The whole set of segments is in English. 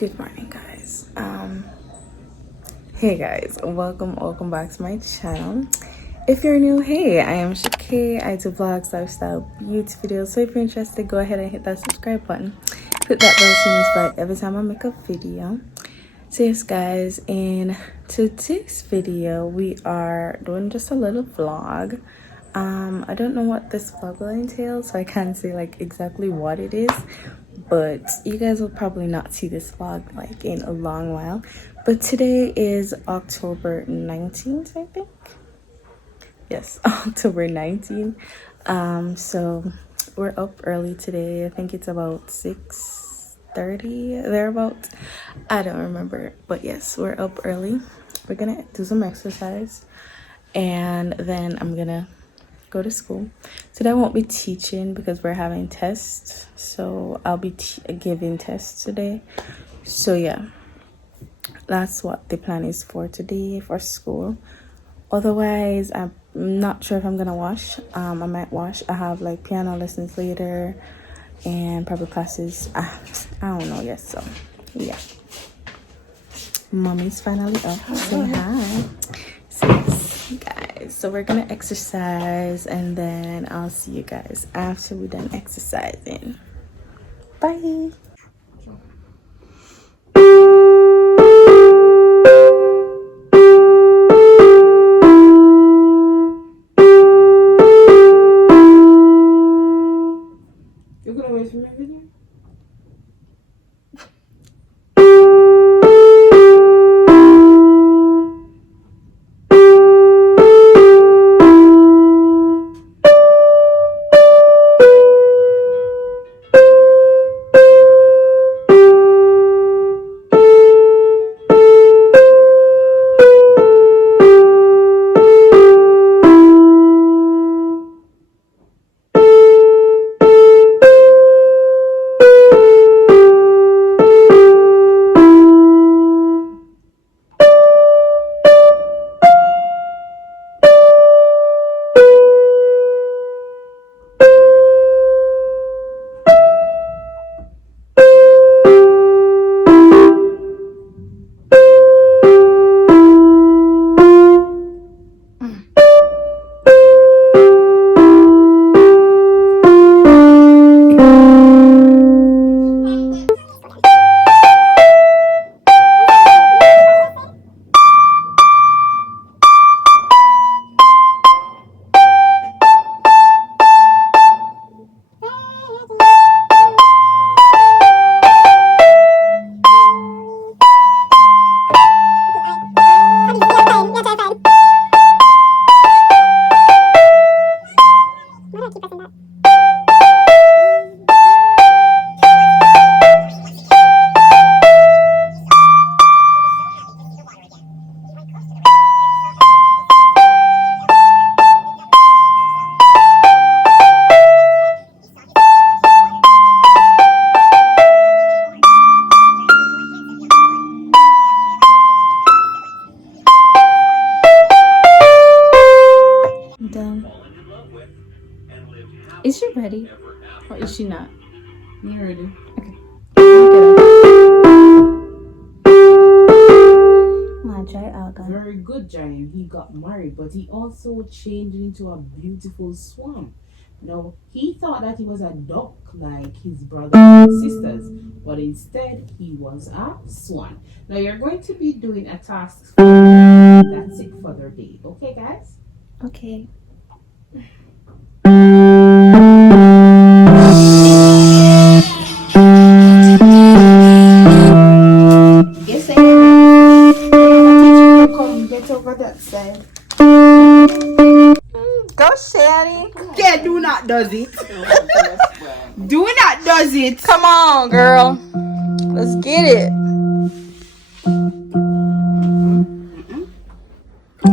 Good morning, guys. Hey guys, welcome back to my channel. If you're new, hey, I am Shakay. I do vlogs, lifestyle, beauty videos. So if you're interested, go ahead and hit that subscribe button. Hit that bell so you're notified every time I make a video. So yes, guys, in today's video, we are doing just a little vlog. I don't know what this vlog will entail, so I can't say like exactly what it is, but you guys will probably not see this vlog like in a long while. But today is October 19th, I think. Yes, October 19th. So we're up early today. I think it's about 6:30 thereabout. I don't remember, but yes, we're up early. We're gonna do some exercise and then I'm gonna go to school. Today I won't be teaching because we're having tests, so I'll be giving tests today. So yeah, that's what the plan is for today for school. Otherwise, I'm not sure if I'm gonna wash. I might wash. I have like piano lessons later and probably classes. I don't know yet, so yeah. Mommy's finally up. Say hi. So yes, guys, so we're gonna exercise and then I'll see you guys after we're done exercising. Bye. You're gonna wait for my video? Done. Is she ready or is she not? I'm ready. Okay. Very good, Giant. He got married, but he also changed into a beautiful swan. Now, he thought that he was a duck like his brothers and sisters, but instead he was a swan. Now, you're going to be doing a task. That's it for the day. Okay, guys? Okay. Yes, sir. Come get over that side. Go, Shaddy. Yeah, do not does it. Do not does it. Come on, girl. Let's get it.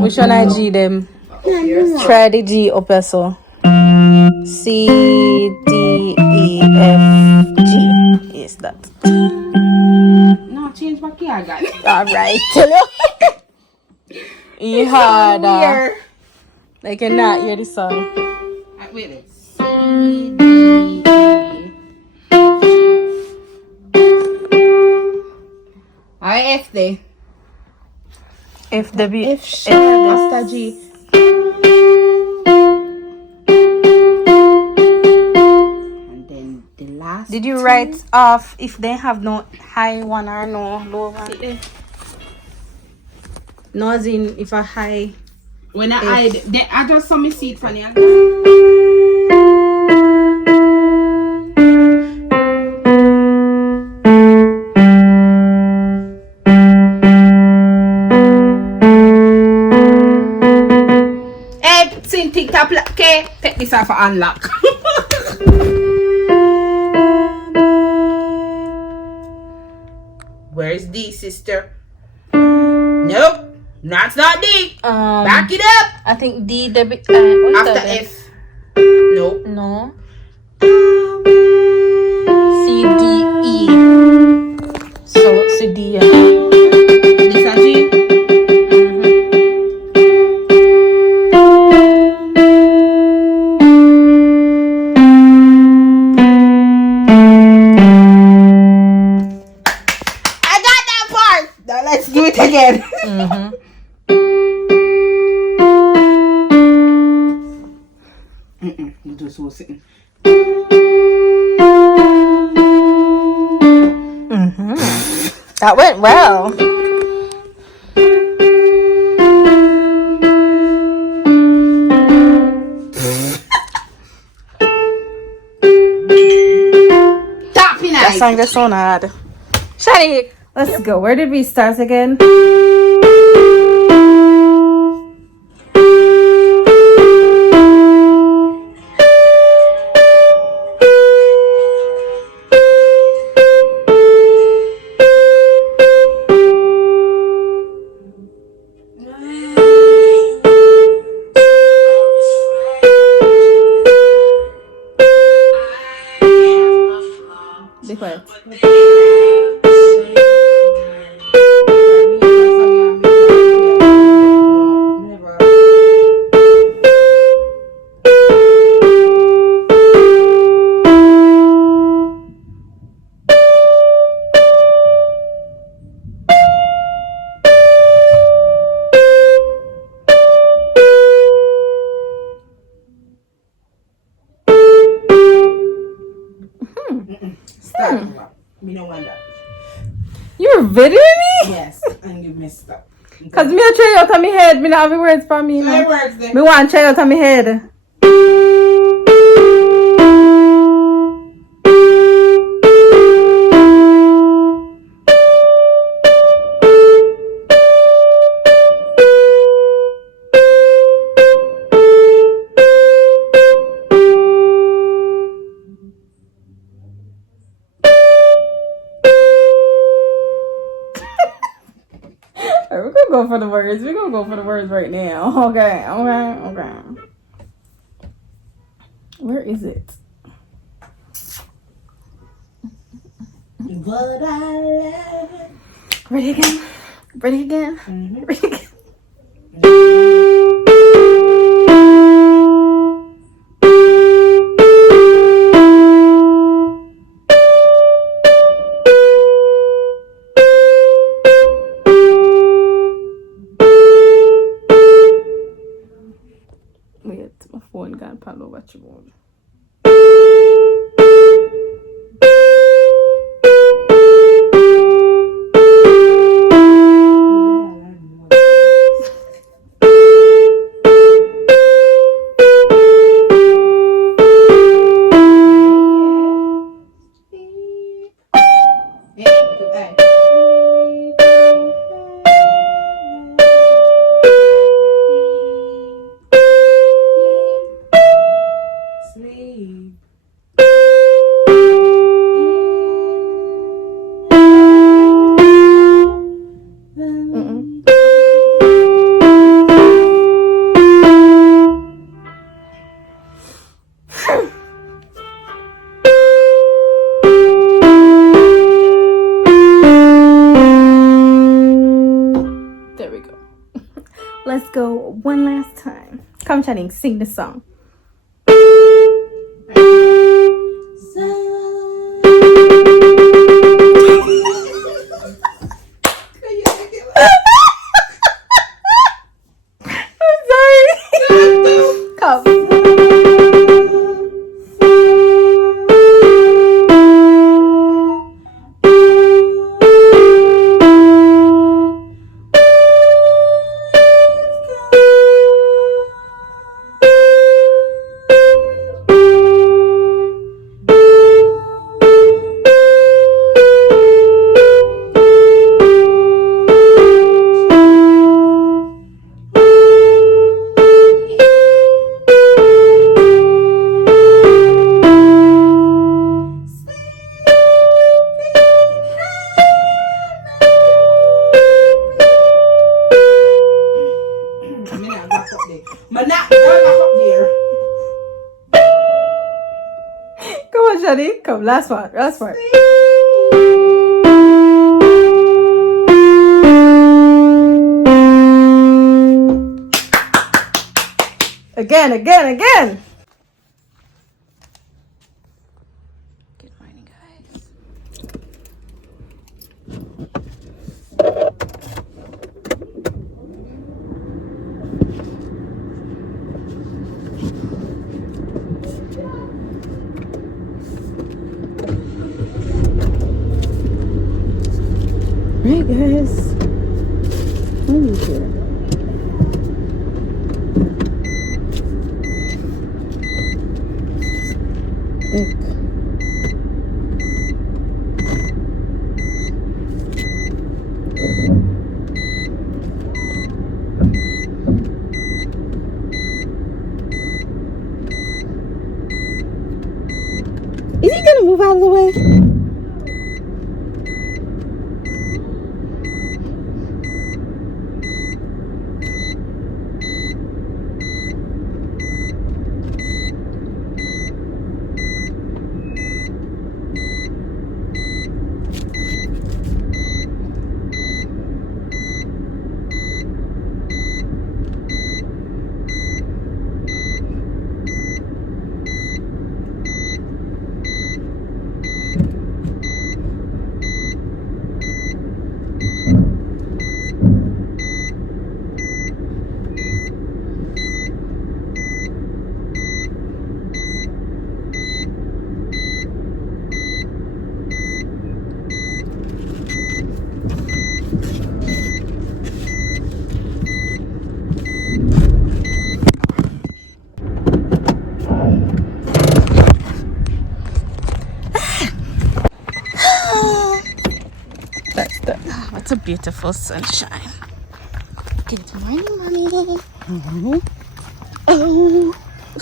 Which one I G them? Try the G up so. C, D, E, F, G. Yes, that. No, change my key. I got it. Alright, tell you. You had like you're not, you're the song. Wait, let's C, D, E, F there. If the B. F sharp after G. And then the last. Did you write off if they have no high one or no low one? No, as in if a high. When I just saw me see it funny. Hey, sing TikTok, okay? Take this off for unlock. Where's D, sister? Nope. That's not D. Back it up. I think D the After F. Nope. No. C D E. So C D. This a G. I got that part. Now let's do it again. We'll do so sitting. That went well. That song is so hard. Shani, let's go. Where did we start again? Be quiet. Me no wonder. You were videoing me? Yes, and you messed up. Cause me a try out of my head. Me not have the words for me. My words there. Me want to try out of my head. We're gonna go for the words. We're gonna go for the words right now. Okay. Where is it? But I love it. Ready again? Ready again? Ready again? Wait, my phone got palo watch board. There we go. Let's go one last time. Come, Channing, sing the song. honey. Come, last one. Last one. Again, again, again. Good morning, guys. Right, guys. What are you doing? Is he gonna move out of the way? That's the. What a beautiful sunshine. Good morning, mommy. Oh, oh,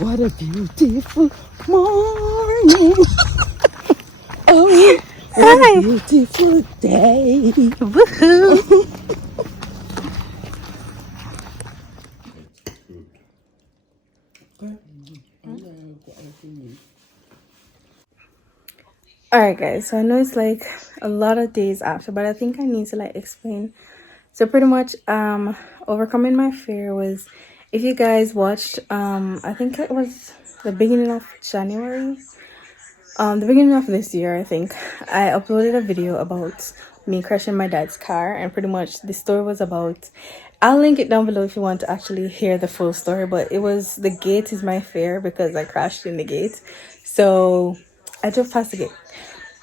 what a beautiful morning. Oh, what a beautiful day. Woohoo. Alright guys, so I know it's like a lot of days after, but I think I need to like explain. So pretty much overcoming my fear was, if you guys watched I think it was the beginning of January, the beginning of this year, I think I uploaded a video about me crashing my dad's car, and pretty much the story was about, I'll link it down below if you want to actually hear the full story, but it was, the gate is my fear because I crashed in the gate. So I drove past the gate,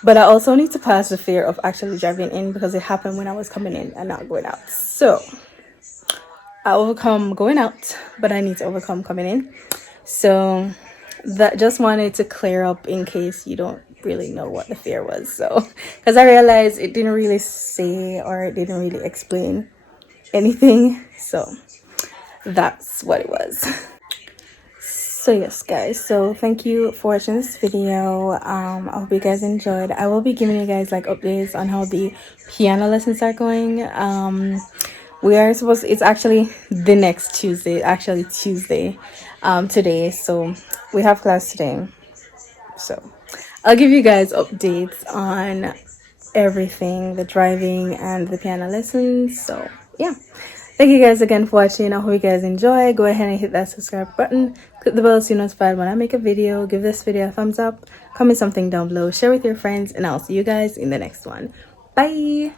but I also need to pass the fear of actually driving in because it happened when I was coming in and not going out. So I overcome going out, but I need to overcome coming in. So that, just wanted to clear up in case you don't really know what the fear was. So because I realized it didn't really say, or it didn't really explain anything, so that's what it was. So yes guys, so thank you for watching this video. I hope you guys enjoyed. I will be giving you guys like updates on how the piano lessons are going. We are supposed to, it's actually the next Tuesday, actually Tuesday today, so we have class today, so I'll give you guys updates on everything, the driving and the piano lessons. So yeah, thank you guys again for watching. I hope you guys enjoy. Go ahead and hit that subscribe button, click the bell so you're notified when I make a video. Give this video a thumbs up, comment something down below, share with your friends, and I'll see you guys in the next one. Bye.